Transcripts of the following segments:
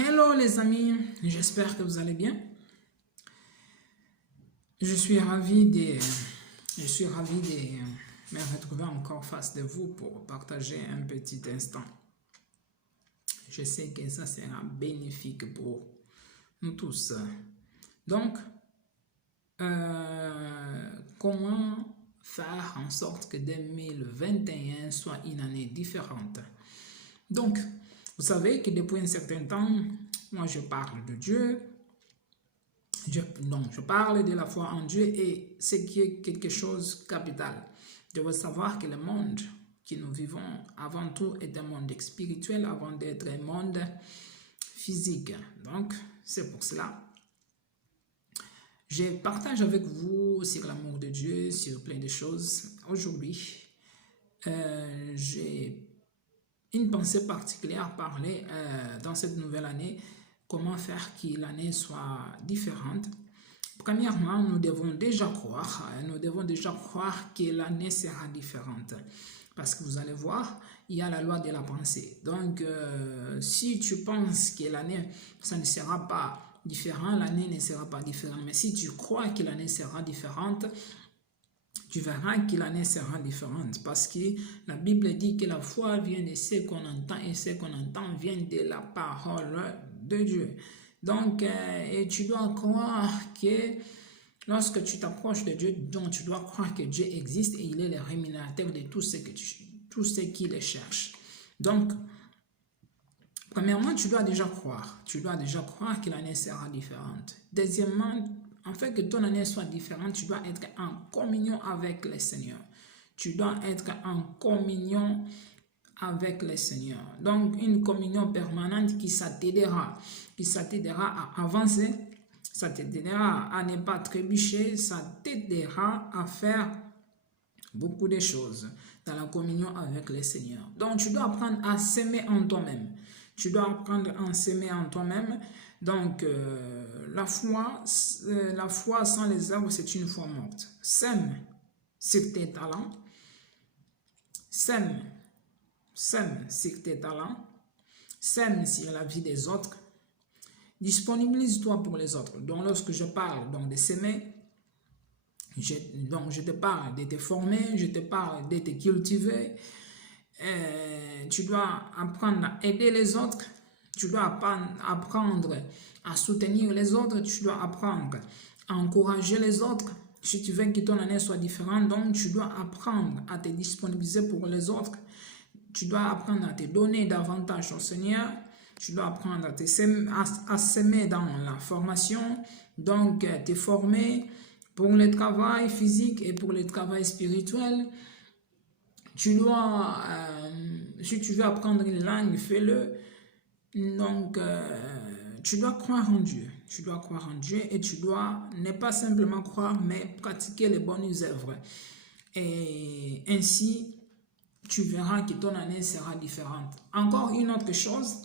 Hello les amis, j'espère que vous allez bien. Je suis ravi de me retrouver encore face de vous pour partager un petit instant. Je sais que ça sera bénéfique pour nous tous. Donc, comment faire en sorte que 2021 soit une année différente? Donc, vous savez que depuis un certain temps, moi je parle de Dieu, je parle de la foi en Dieu et ce qui est quelque chose de capital. Je veux savoir que le monde que nous vivons avant tout est un monde spirituel avant d'être un monde physique. Donc, c'est pour cela. Je partage avec vous sur l'amour de Dieu, sur plein de choses. Aujourd'hui, j'ai une pensée particulière à parler dans cette nouvelle année, comment faire que l'année soit différente. Premièrement, nous devons déjà croire que l'année sera différente. Parce que vous allez voir, il y a la loi de la pensée. Donc, si tu penses que l'année, ça ne sera pas différent, l'année ne sera pas différente. Mais si tu crois que l'année sera différente, tu verras que l'année sera différente parce que la Bible dit que la foi vient de ce qu'on entend et ce qu'on entend vient de la parole de Dieu. Donc, et tu dois croire que lorsque tu t'approches de Dieu, donc tu dois croire que Dieu existe et il est le rémunérateur de tout ce qui le cherche. Donc, premièrement, tu dois déjà croire. Tu dois déjà croire que l'année sera différente. Deuxièmement, en fait que ton année soit différente, tu dois être en communion avec le Seigneur. Tu dois être en communion avec le Seigneur. Donc, une communion permanente qui ça t'aidera à avancer, ça t'aidera à ne pas trébucher, ça t'aidera à faire beaucoup de choses dans la communion avec le Seigneur. Donc, tu dois apprendre à s'aimer en toi-même. Tu dois apprendre à s'aimer en toi-même. Donc, la foi sans les œuvres, c'est une foi morte. Sème sur tes talents. Sème sur tes talents. Sème sur la vie des autres. Disponibilise-toi pour les autres. Donc, lorsque je parle de s'aimer, je te parle de te former, je te parle de te cultiver. Tu dois apprendre à aider les autres. Tu dois apprendre à soutenir les autres. Tu dois apprendre à encourager les autres. Si tu veux que ton année soit différente, donc tu dois apprendre à te disponibiliser pour les autres. Tu dois apprendre à te donner davantage au Seigneur. Tu dois apprendre à s'aimer dans la formation. Donc, te former pour le travail physique et pour le travail spirituel. Tu dois, si tu veux apprendre une langue, fais-le. Donc, tu dois croire en Dieu. Tu dois croire en Dieu et tu dois ne pas simplement croire, mais pratiquer les bonnes œuvres. Et ainsi, tu verras que ton année sera différente. Encore une autre chose,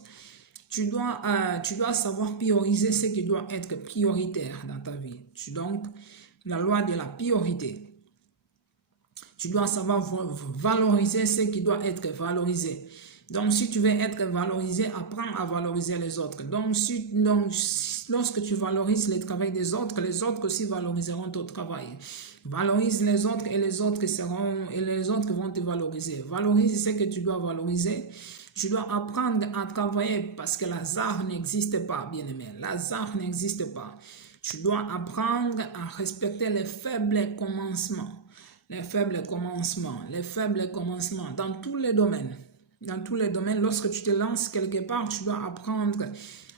tu dois savoir prioriser ce qui doit être prioritaire dans ta vie. Donc, la loi de la priorité. Tu dois savoir valoriser ce qui doit être valorisé. Donc, si tu veux être valorisé, apprends à valoriser les autres. Donc, lorsque tu valorises le travail des autres, les autres aussi valoriseront ton travail. Valorise les autres et les autres vont te valoriser. Valorise ce que tu dois valoriser. Tu dois apprendre à travailler parce que l'hasard n'existe pas, bien-aimé. L'hasard n'existe pas. Tu dois apprendre à respecter les faibles commencements. Les faibles commencements dans tous les domaines. Dans tous les domaines, lorsque tu te lances quelque part, tu dois apprendre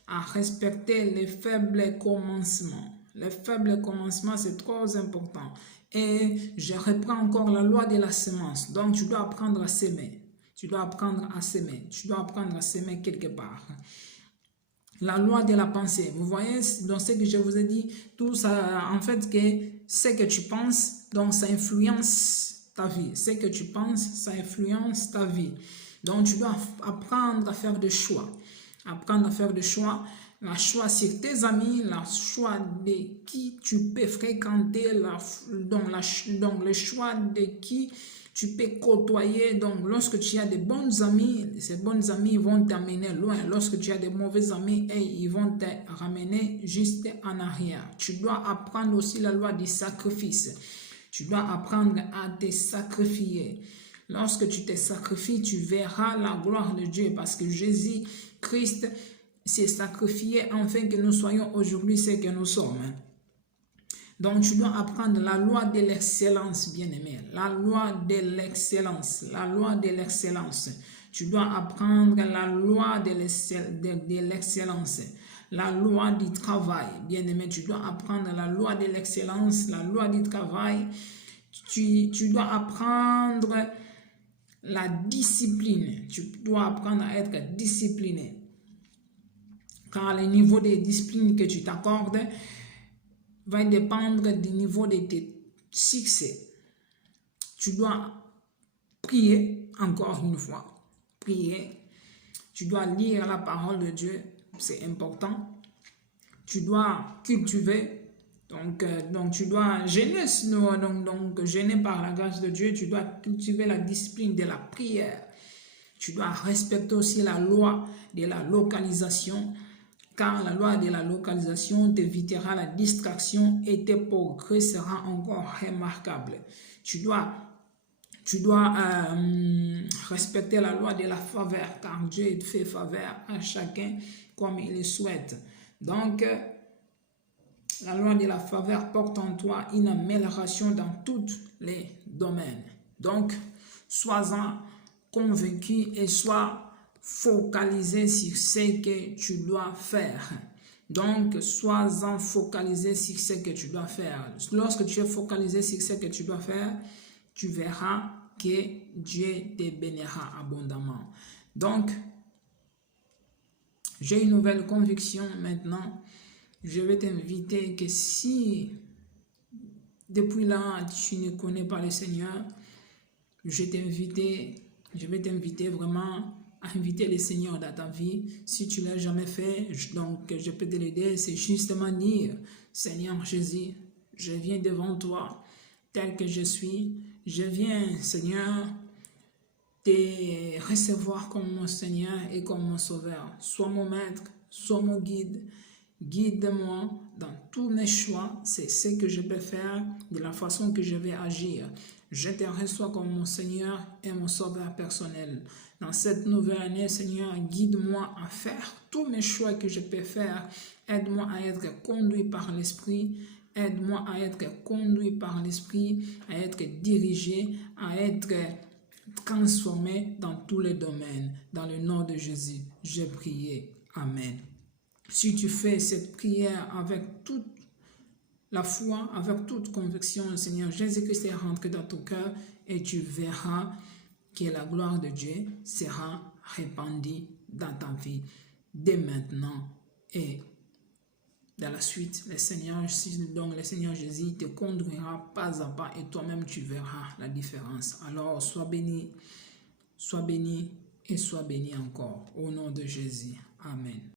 à respecter les faibles commencements. Les faibles commencements, c'est trop important. Et je reprends encore la loi de la semence. Donc, tu dois apprendre à s'aimer. Tu dois apprendre à s'aimer. Tu dois apprendre à s'aimer quelque part. La loi de la pensée. Vous voyez, dans ce que je vous ai dit, tout ça, en fait, que ce que tu penses, donc ça influence ta vie. Ce que tu penses, ça influence ta vie. Donc, tu dois apprendre à faire des choix. Apprendre à faire des choix. Le choix sur tes amis, le choix de qui tu peux fréquenter, donc le choix de qui Tu peux côtoyer, donc lorsque tu as des bons amis, ces bons amis vont t'amener loin. Lorsque tu as des mauvais amis, ils vont te ramener juste en arrière. Tu dois apprendre aussi la loi du sacrifice. Tu dois apprendre à te sacrifier. Lorsque tu te sacrifies, tu verras la gloire de Dieu parce que Jésus-Christ s'est sacrifié afin que nous soyons aujourd'hui ce que nous sommes. Donc, tu dois apprendre la loi de l'excellence, bien-aimé. La loi de l'excellence. La loi de l'excellence. Tu dois apprendre la loi de l'excellence. La loi du travail, bien-aimé. Tu dois apprendre la loi de l'excellence, la loi du travail. Tu dois apprendre la discipline. Tu dois apprendre à être discipliné. Car le niveau de discipline que tu t'accordes va dépendre du niveau de tes succès. Tu dois prier, encore une fois, prier. Tu dois lire la parole de Dieu, c'est important. Tu dois cultiver, donc tu dois jeûner, donc jeûner par la grâce de Dieu. Tu dois cultiver la discipline de la prière. Tu dois respecter aussi la loi de la localisation. Car la loi de la localisation t'évitera la distraction et tes progrès seront encore remarquables. Tu dois respecter la loi de la faveur, car Dieu fait faveur à chacun comme il le souhaite. Donc, la loi de la faveur porte en toi une amélioration dans tous les domaines. Donc, sois-en convaincu et sois focalisé sur ce que tu dois faire. Donc, sois-en focalisé sur ce que tu dois faire. Lorsque tu es focalisé sur ce que tu dois faire, tu verras que Dieu te bénira abondamment. Donc, j'ai une nouvelle conviction maintenant. Je vais t'inviter que si depuis là tu ne connais pas le Seigneur, je vais t'inviter vraiment à inviter le Seigneur dans ta vie. Si tu ne l'as jamais fait, donc je peux te l'aider. C'est justement dire, Seigneur Jésus, je viens devant toi tel que je suis. Je viens, Seigneur, te recevoir comme mon Seigneur et comme mon Sauveur. Sois mon maître, sois mon guide. Guide-moi dans tous mes choix. C'est ce que je peux faire, de la façon que je vais agir. Je te reçois comme mon Seigneur et mon Sauveur personnel. Dans cette nouvelle année, Seigneur, guide-moi à faire tous mes choix que je peux faire. Aide-moi à être conduit par l'Esprit. Aide-moi à être conduit par l'Esprit, à être dirigé, à être transformé dans tous les domaines. Dans le nom de Jésus, j'ai prié. Amen. Si tu fais cette prière avec toute la foi, avec toute conviction, le Seigneur Jésus-Christ est rentré dans ton cœur et tu verras que la gloire de Dieu sera répandue dans ta vie dès maintenant et dans la suite. Le Seigneur Jésus te conduira pas à pas et toi-même tu verras la différence. Alors sois béni et sois béni encore au nom de Jésus. Amen.